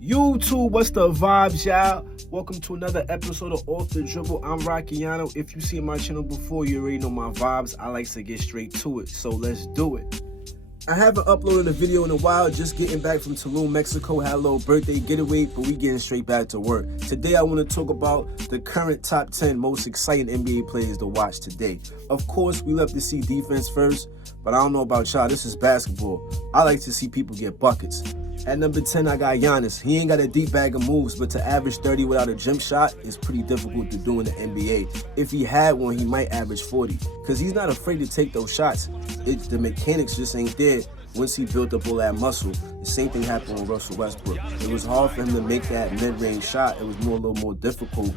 YouTube, what's the vibes, y'all? Welcome to another episode of Off the Dribble. I'm Rockiano. If you see my channel before, you already know my vibes. I like to get straight to it, so let's do it. I haven't uploaded a video in a while, just getting back from Tulum, Mexico. Had a little birthday getaway, but we getting straight back to work. Today, I want to talk about the current top 10 most exciting NBA players to watch today. Of course, we love to see defense first, but I don't know about y'all. This is basketball. I like to see people get buckets. At number 10, I got Giannis. He ain't got a deep bag of moves, but to average 30 without a jump shot is pretty difficult to do in the NBA. If he had one, he might average 40, because he's not afraid to take those shots. The mechanics just ain't there once he built up all that muscle. The same thing happened with Russell Westbrook. It was hard for him to make that mid-range shot. It was a little more difficult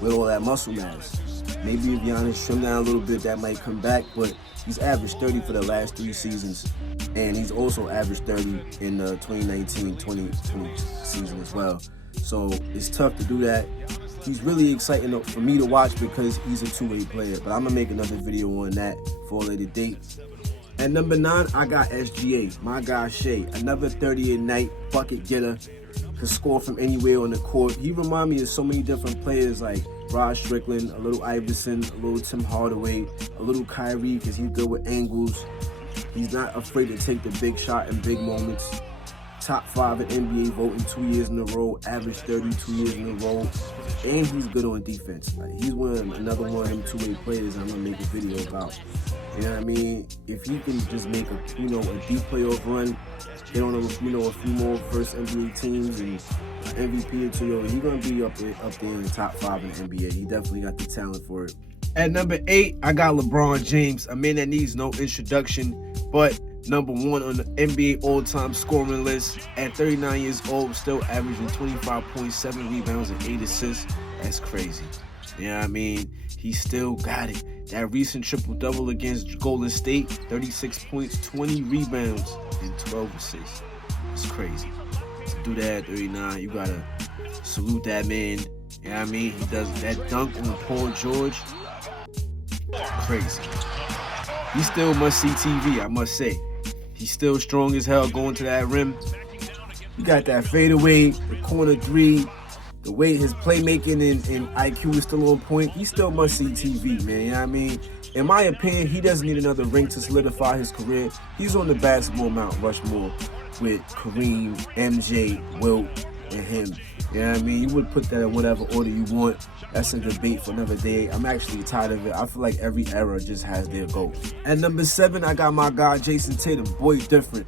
with all that muscle mass. Maybe if Giannis trimmed down a little bit, that might come back, but he's averaged 30 for the last 3 seasons, and he's also averaged 30 in the 2019-2020 season as well. So it's tough to do that. He's really exciting for me to watch because he's a two-way player, but I'm going to make another video on that for a later date. At number 9, I got SGA, my guy Shea, another 30-a-night bucket getter, could score from anywhere on the court. He reminds me of so many different players like Rod Strickland, a little Iverson, a little Tim Hardaway, a little Kyrie because he's good with angles. He's not afraid to take the big shot in big moments. Top 5 in NBA voting 2 years in a row, average 32 years in a row, and he's good on defense. Like, he's another one of them two-way players I'm gonna make a video about. You know what I mean? If he can just make a deep playoff run, get on a few more first NBA teams and MVP or two, he's gonna be up there in the top 5 in the NBA. He definitely got the talent for it. At number 8, I got LeBron James, a man that needs no introduction, but number 1 on the NBA all-time scoring list. At 39 years old, still averaging 25.7 rebounds and 8 assists. That's crazy. You know what I mean? He still got it. That recent triple-double against Golden State, 36 points, 20 rebounds, and 12 assists. It's crazy. To do that at 39, you gotta salute that man. You know what I mean? He does that dunk on Paul George. Crazy. He still must see TV, I must say. He's still strong as hell going to that rim. You got that fadeaway, the corner 3, the way his playmaking and IQ is still on point. He still must see TV, man. You know what I mean? In my opinion, he doesn't need another ring to solidify his career. He's on the basketball Mount Rushmore with Kareem, MJ, Wilt, and him. You know what I mean? You would put that in whatever order you want. That's a debate for another day. I'm actually tired of it. I feel like every era just has their goals. At number 7, I got my guy Jayson Tatum. Boy, different.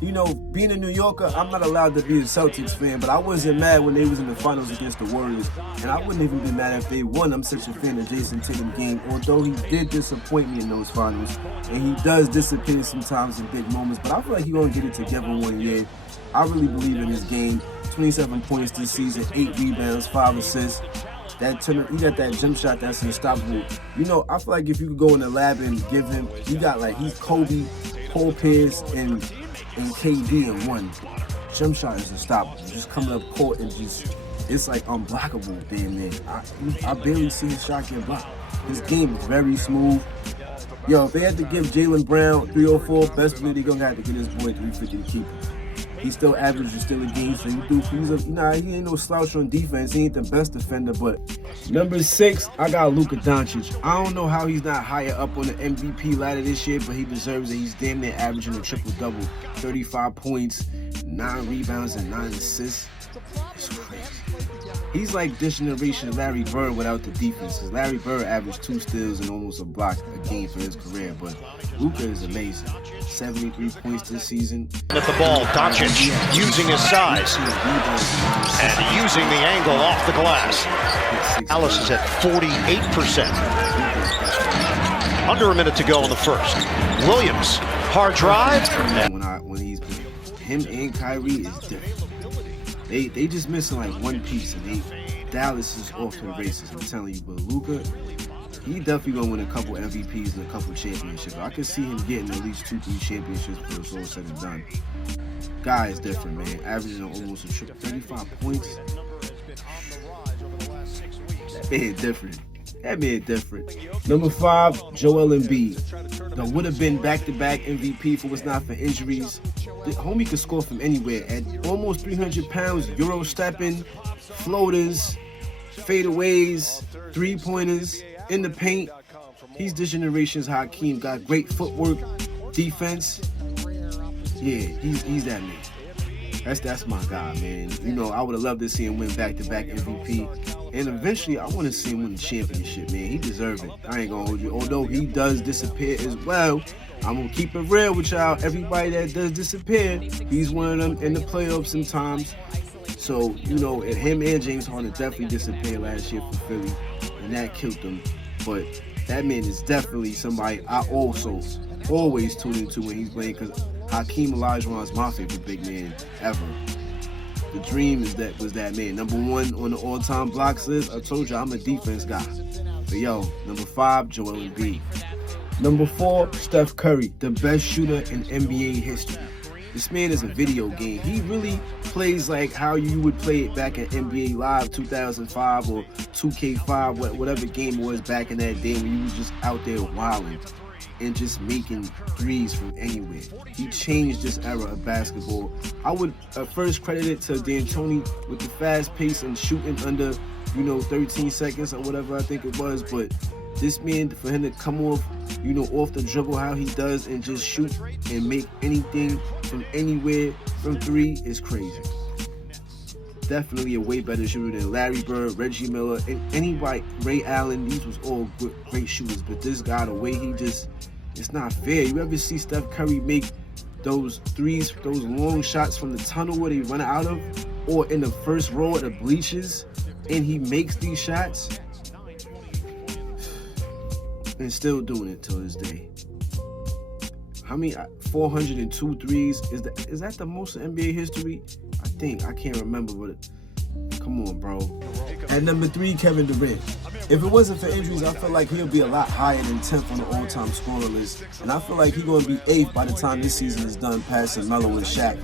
You know, being a New Yorker, I'm not allowed to be a Celtics fan, but I wasn't mad when they was in the finals against the Warriors, and I wouldn't even be mad if they won. I'm such a fan of Jayson Tatum game, although he did disappoint me in those finals, and he does disappear sometimes in big moments, but I feel like he's going to get it together one year. I really believe in his game. 27 points this season, 8 rebounds, 5 assists. He got that jump shot that's unstoppable. You know, I feel like if you could go in the lab and give him, he's Kobe, Paul Pierce, and KD in one. Jump shot is unstoppable. Just coming up court and it's like unblockable, damn near. I barely see his shot get blocked. His game is very smooth. Yo, if they had to give Jaylen Brown 304, best believe they're gonna have to get his boy 350 to keep him. He still averages still a game, so he ain't no slouch on defense. He ain't the best defender, but number 6, I got Luka Donic. I don't know how he's not higher up on the MVP ladder this year, but he deserves it. He's damn near averaging a triple-double, 35 points, 9 rebounds, and 9 assists. It's crazy. He's like this generation Larry Bird without the defense. Because Larry Bird averaged 2 steals and almost a block a game for his career, but Luka is amazing. 73 points this season. At the ball, Doncic using his size and using the angle off the glass. Alice is at 48%. Under a minute to go in the first. Williams, hard drive. When he's him and Kyrie is different. They just missing like one piece, and Dallas is off to the races. I'm telling you, but Luka, he definitely gonna win a couple MVPs and a couple championships. I could see him getting at least 2-3 championships before it's all said and done. Guy is different, man. Averaging almost a triple, 35 points. That man different. That man different. Number 5, Joel Embiid. That would have been back-to-back MVP if it was not for injuries. The homie could score from anywhere. At almost 300 pounds, Euro stepping, floaters, fadeaways, three-pointers, in the paint. He's this generation's Hakeem. Got great footwork, defense. Yeah, he's that man. That's my guy, man. You know, I would have loved to see him win back-to-back MVP. And eventually, I want to see him win the championship, man. He deserves it. I ain't going to hold you. Although he does disappear as well, I'm going to keep it real with y'all. Everybody that does disappear, he's one of them in the playoffs sometimes. So, you know, him and James Harden definitely disappeared last year for Philly, and that killed them. But that man is definitely somebody I also always tune into when he's playing, because Hakeem Olajuwon is my favorite big man ever. The dream was that man. Number 1 on the all-time blocks list. I told you I'm a defense guy. But yo, number 5, Joel Embiid. Number 4, Steph Curry, the best shooter in NBA history. This man is a video game. He really plays like how you would play it back at NBA Live 2005 or 2K5, whatever game it was back in that day when you was just out there wilding and just making threes from anywhere. He changed this era of basketball. I would first credit it to D'Antoni with the fast pace and shooting under, 13 seconds or whatever I think it was. But this man, for him to come off, off the dribble how he does and just shoot and make anything from anywhere from 3 is crazy. Definitely a way better shooter than Larry Bird, Reggie Miller, and anybody, Ray Allen. These was all great shooters. But this guy, the way he just, it's not fair. You ever see Steph Curry make those threes, those long shots from the tunnel where they run out of, or in the first row of the bleachers, and he makes these shots? And still doing it till this day. How many 402 threes? Is that the most in NBA history? I can't remember, but come on, bro. At number 3, Kevin Durant. If it wasn't for injuries, I feel like he'll be a lot higher than 10th on the all-time scorer list. And I feel like he's going to be 8th by the time this season is done, passing Melo and Shaq.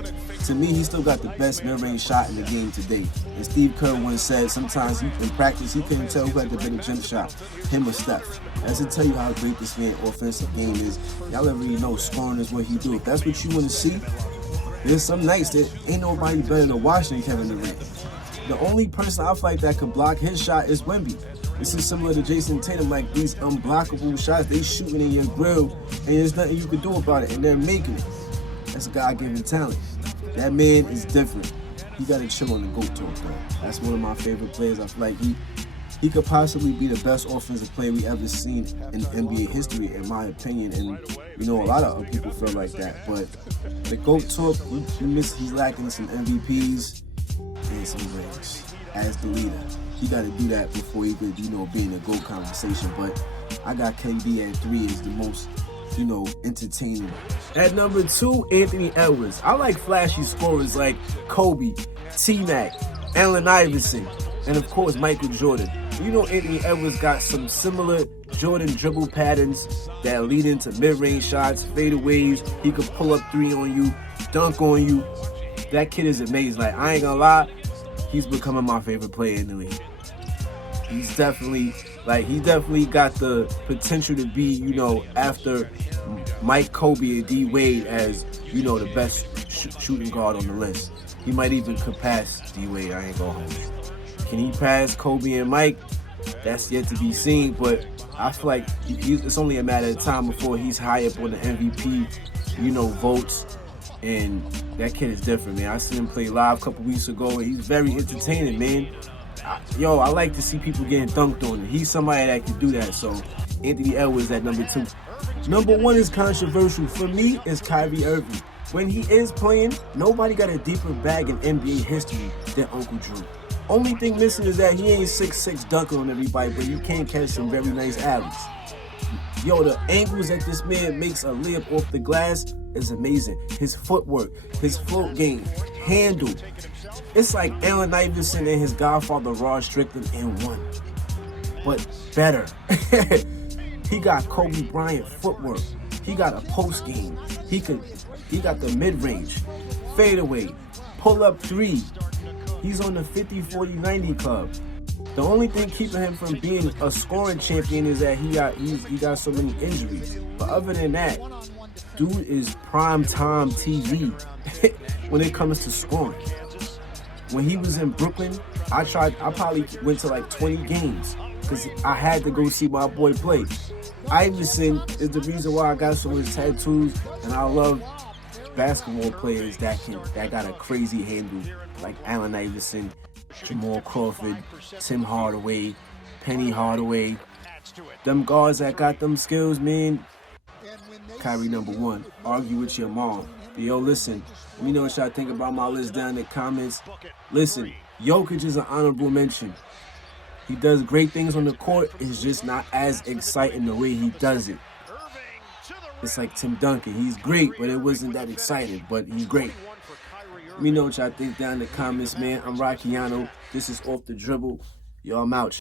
To me, he still got the best mid-range shot in the game today. And Steve Kerr once said sometimes in practice he couldn't tell who had the better jump shot, him or Steph. That's to tell you how great this man's offensive game is. Y'all already know scoring is what he do. If that's what you want to see, there's some nights that ain't nobody better than Washington Kevin Durant. The only person I feel like that can block his shot is Wemby. This is similar to Jayson Tatum, like these unblockable shots, they shooting in your grill, and there's nothing you can do about it, and they're making it. That's a God-given talent. That man is different. He got to chill on the GOAT talk, though. That's one of my favorite players. I feel like he could possibly be the best offensive player we ever seen in NBA history, in my opinion. And, a lot of other people feel like that. But the GOAT talk, he's lacking some MVPs and some rings as the leader. He got to do that before he could, be in the GOAT conversation. But I got KD at 3 as the most, entertaining. At number 2, Anthony Edwards. I like flashy scorers like Kobe, T-Mac, Allen Iverson, and of course Michael Jordan. Anthony Edwards got some similar Jordan dribble patterns that lead into mid-range shots, fadeaways. He could pull up 3 on you, dunk on you. That kid is amazing. Like, I ain't gonna lie, he's becoming my favorite player in the league. He's definitely got the potential to be, after Mike, Kobe, and D Wade as, the best shooting guard on the list. He might even could pass D Wade. I ain't gonna hold it. Can he pass Kobe and Mike? That's yet to be seen, but I feel like it's only a matter of time before he's high up on the MVP, votes. And that kid is different, man. I seen him play live a couple weeks ago, and he's very entertaining, man. I like to see people getting dunked on. He's somebody that can do that, so Anthony Edwards at number 2. Number 1 is controversial. For me, it's Kyrie Irving. When he is playing, nobody got a deeper bag in NBA history than Uncle Drew. Only thing missing is that he ain't 6'6" dunking on everybody, but you can catch some very nice alleys. The angles that this man makes a layup off the glass is amazing. His footwork, his float game, handle. It's like Allen Iverson and his godfather Rod Strickland in one, but better. He got Kobe Bryant footwork. He got a post game. He got the mid-range, fadeaway, pull up 3. He's on the 50-40-90 club. The only thing keeping him from being a scoring champion is that he got so many injuries. But other than that, dude is prime time TV when it comes to scoring. When he was in Brooklyn, I probably went to like 20 games because I had to go see my boy play. Iverson is the reason why I got so many tattoos, and I love basketball players that got a crazy handle, like Allen Iverson, Jamal Crawford, Tim Hardaway, Penny Hardaway. Them guards that got them skills, man. Kyrie #1. Argue with your mom. But yo, listen, let me know what y'all think about my list down in the comments. Listen, Jokic is an honorable mention. He does great things on the court. It's just not as exciting the way he does it. It's like Tim Duncan. He's great, but it wasn't that exciting, but he's great. Let me know what y'all think down in the comments, man. I'm Rockiano. This is Off the Dribble. Yo, I'm out.